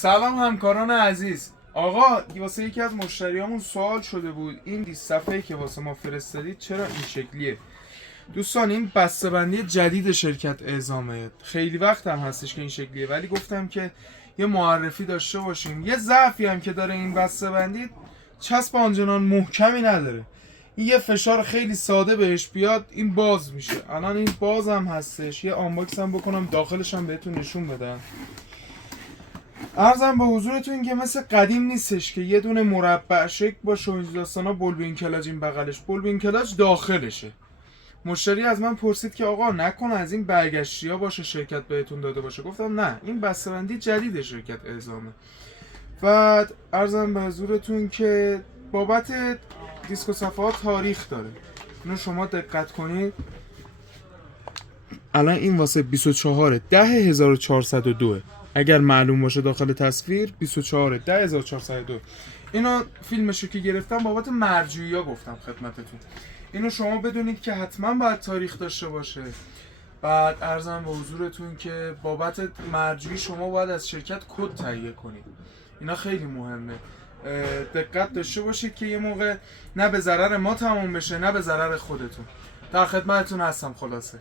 سلام همکاران عزیز. آقا واسه یکی از مشتریامون سوال شده بود این لیست صفحه‌ای که واسه ما فرستادید چرا این شکلیه. دوستان این بسته‌بندی جدید شرکت اعزامه، خیلی وقت هم هستش که این شکلیه، ولی گفتم که یه معرفی داشته باشیم. یه ضعفی هم که داره این بسته‌بندی، چسب آنچنان محکمی نداره. این یه فشار خیلی ساده بهش بیاد این باز میشه. الان این باز هم هستش. یه آنباکس هم بکنم داخلش هم بهتون نشون بدم. عرضم به حضورتون که مثل قدیم نیستش که یه دونه مربع شکل باشه و این داستانا، بولبین کلاج این بغلش، بولبین کلاج داخلشه. مشتری از من پرسید که آقا نکنه از این برگشتی ها باشه شرکت بهتون داده باشه. گفتم نه، این بسته‌بندی جدید شرکت اعزامه. بعد عرضم به حضورتون که بابت دیسک و صفحات تاریخ داره. اینو شما دقت کنید. الان این واسه 24/10/1402 اگر معلوم باشه داخل تصویر 24/10/1402. اینو فیلمشو که گرفتم بابت مرجوعی ها گفتم خدمتتون. اینو شما بدونید که حتما باید تاریخ داشته باشه. بعد عرضم به حضورتون که بابت مرجوعی شما باید از شرکت کد تهیه کنید. اینا خیلی مهمه. دقت داشته باشید که یه موقع نه به ضرر ما تموم بشه نه به ضرر خودتون. در خدمتتون هستم خلاصه.